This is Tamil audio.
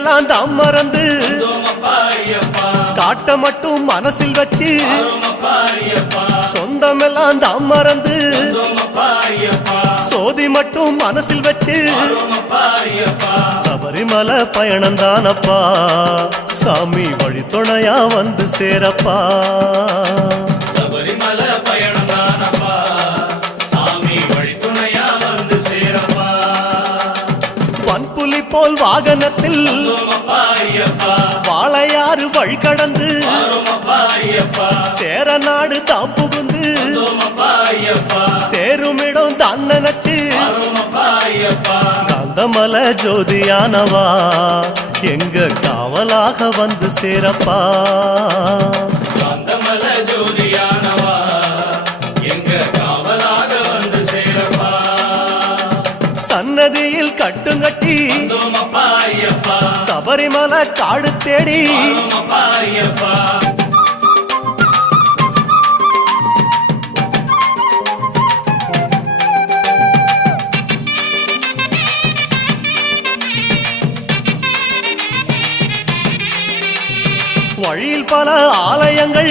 எல்லாம் தான் மறந்து காட்ட மட்டும் மனசில் வச்சு சொந்தமெல்லாம் தான் மறந்து சோதி மட்டும் மனசில் வச்சு சபரிமலை பயணம் தானப்பா சாமி வழி துணையா வந்து சேரப்பா சபரிமலை பயணம் தானப்பா சாமி வழி துணையா வந்து சேரப்பா வன்புலி போல் வாகனத்தில் வாழையாறு வழி கடந்து சேர நாடு தாம் புகுந்து சேருமிடம் தான் நினைச்சு காந்தமலை ஜோதியானவா எங்க காவலாக வந்து சேரப்பா காந்தமலை ஜோதியானவா எங்க காவலாக வந்து சேரப்பா சன்னதியில் கட்டுங்கட்டி சபரிமலை காடு தேடி வழியில் பல ஆலயங்கள்